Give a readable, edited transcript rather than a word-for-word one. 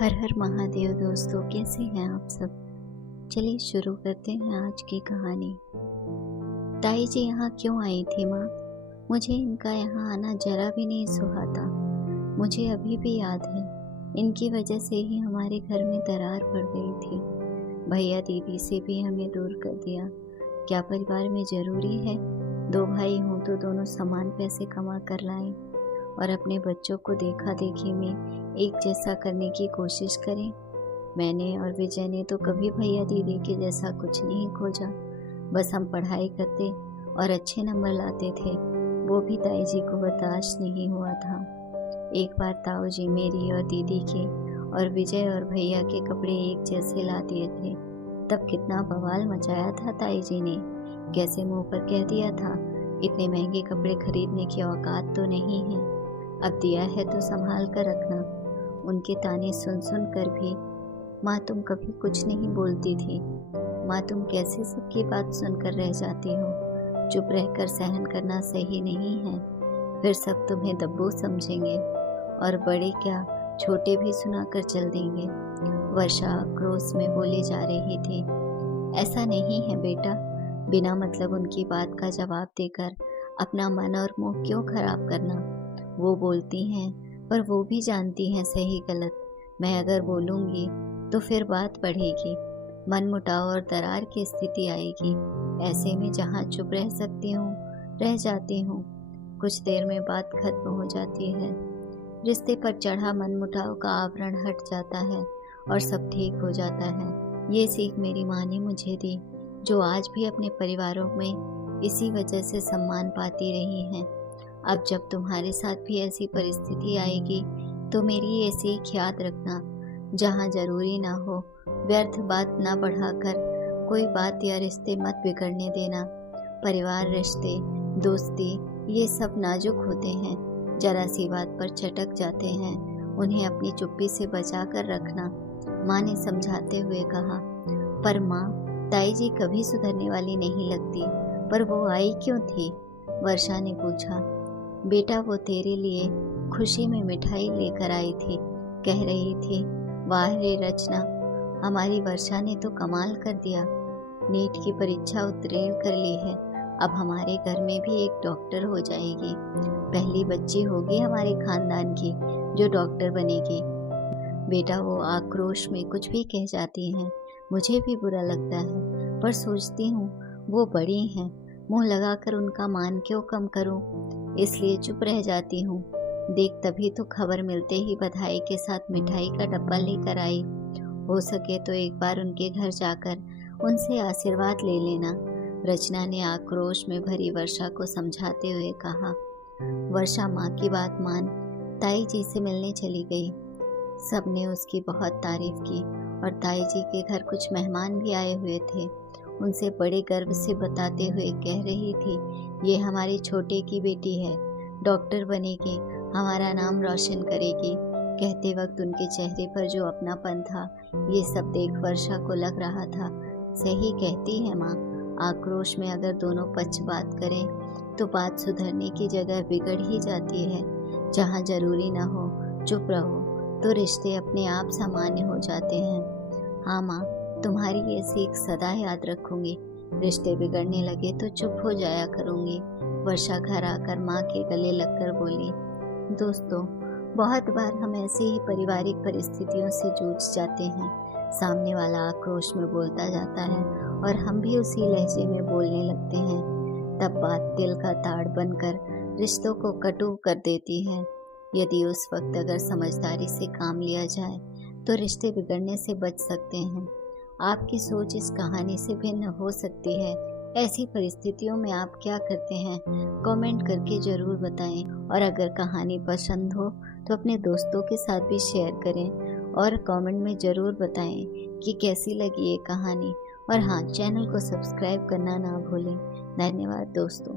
हर हर महादेव। दोस्तों, कैसे हैं आप सब। चलिए शुरू करते हैं आज की कहानी। ताई जी यहाँ क्यों आई थी माँ? मुझे इनका यहाँ आना जरा भी नहीं सुहाता। मुझे अभी भी याद है, इनकी वजह से ही हमारे घर में दरार पड़ गई थी। भैया दीदी से भी हमें दूर कर दिया। क्या परिवार में जरूरी है दो भाई हों तो दोनों समान पैसे कमा कर लाएं और अपने बच्चों को देखा देखी में एक जैसा करने की कोशिश करें? मैंने और विजय ने तो कभी भैया दीदी के जैसा कुछ नहीं खोजा। बस हम पढ़ाई करते और अच्छे नंबर लाते थे, वो भी ताई जी को बर्दाश्त नहीं हुआ था। एक बार ताऊ जी मेरी और दीदी के और विजय और भैया के कपड़े एक जैसे ला दिए थे। तब कितना बवाल मचाया था ताई जी ने। कैसे मुंह पर कह दिया था, इतने महंगे कपड़े खरीदने की औकात तो नहीं है, अब दिया है तो संभाल कर रखना। उनके ताने सुन सुन कर भी माँ तुम कभी कुछ नहीं बोलती थी। माँ तुम कैसे सबकी बात सुनकर रह जाती हो? चुप रहकर सहन करना सही नहीं है, फिर सब तुम्हें दब्बू समझेंगे और बड़े क्या छोटे भी सुनाकर चल देंगे। वर्षा आक्रोश में बोली जा रही थी। ऐसा नहीं है बेटा, बिना मतलब उनकी बात का जवाब देकर अपना मन और मुंह क्यों खराब करना। वो बोलती हैं पर वो भी जानती हैं सही गलत। मैं अगर बोलूँगी तो फिर बात बढ़ेगी, मनमुटाव और दरार की स्थिति आएगी। ऐसे में जहाँ चुप रह सकती हूँ रह जाती हूँ। कुछ देर में बात खत्म हो जाती है, रिश्ते पर चढ़ा मनमुटाव का आवरण हट जाता है और सब ठीक हो जाता है। ये सीख मेरी माँ ने मुझे दी, जो आज भी अपने परिवारों में इसी वजह से सम्मान पाती रही हैं। अब जब तुम्हारे साथ भी ऐसी परिस्थिति आएगी तो मेरी ये सीख याद रखना, जहाँ जरूरी ना हो व्यर्थ बात ना बढ़ाकर कोई बात या रिश्ते मत बिगड़ने देना। परिवार, रिश्ते, दोस्ती ये सब नाजुक होते हैं, जरा सी बात पर चटक जाते हैं, उन्हें अपनी चुप्पी से बचा कर रखना। माँ ने समझाते हुए कहा। पर माँ, ताई जी कभी सुधरने वाली नहीं लगती, पर वो आई क्यों थी? वर्षा ने पूछा। बेटा वो तेरे लिए खुशी में मिठाई लेकर आई थी, कह रही थी वाह रे रचना, हमारी वर्षा ने तो कमाल कर दिया, नीट की परीक्षा उत्तीर्ण कर ली है, अब हमारे घर में भी एक डॉक्टर हो जाएगी, पहली बच्ची होगी हमारे खानदान की जो डॉक्टर बनेगी। बेटा वो आक्रोश में कुछ भी कह जाती हैं, मुझे भी बुरा लगता है, पर सोचती हूँ वो बड़ी हैं, मुंह लगाकर उनका मान क्यों कम करूँ, इसलिए चुप रह जाती हूँ। देख तभी तो खबर मिलते ही बधाई के साथ मिठाई का डब्बा लेकर आई। हो सके तो एक बार उनके घर जाकर उनसे आशीर्वाद ले लेना, रचना ने आक्रोश में भरी वर्षा को समझाते हुए कहा। वर्षा माँ की बात मान ताई जी से मिलने चली गई। सबने उसकी बहुत तारीफ की और ताई जी के घर कुछ मेहमान भी आए हुए थे। उनसे बड़े गर्व से बताते हुए कह रही थी, ये हमारे छोटे की बेटी है, डॉक्टर बनेगी, हमारा नाम रोशन करेगी। कहते वक्त उनके चेहरे पर जो अपनापन था, ये सब देख वर्षा को लग रहा था सही कहती है माँ। आक्रोश में अगर दोनों पक्ष बात करें तो बात सुधरने की जगह बिगड़ ही जाती है। जहाँ जरूरी ना हो चुप रहो तो रिश्ते अपने आप सामान्य हो जाते हैं। हाँ माँ, तुम्हारी ये सीख सदा याद रखूंगी। रिश्ते बिगड़ने लगे तो चुप हो जाया करूंगी। वर्षा घर आकर माँ के गले लगकर बोली। दोस्तों, बहुत बार हम ऐसी ही पारिवारिक परिस्थितियों से जूझ जाते हैं। सामने वाला आक्रोश में बोलता जाता है और हम भी उसी लहजे में बोलने लगते हैं। तब बात दिल का ताड़ बनकर रिश्तों को कटु कर देती है। यदि उस वक्त अगर समझदारी से काम लिया जाए तो रिश्ते बिगड़ने से बच सकते हैं। आपकी सोच इस कहानी से भिन्न हो सकती है। ऐसी परिस्थितियों में आप क्या करते हैं, कमेंट करके ज़रूर बताएं। और अगर कहानी पसंद हो तो अपने दोस्तों के साथ भी शेयर करें और कमेंट में ज़रूर बताएं कि कैसी लगी ये कहानी। और हाँ, चैनल को सब्सक्राइब करना ना भूलें। धन्यवाद दोस्तों।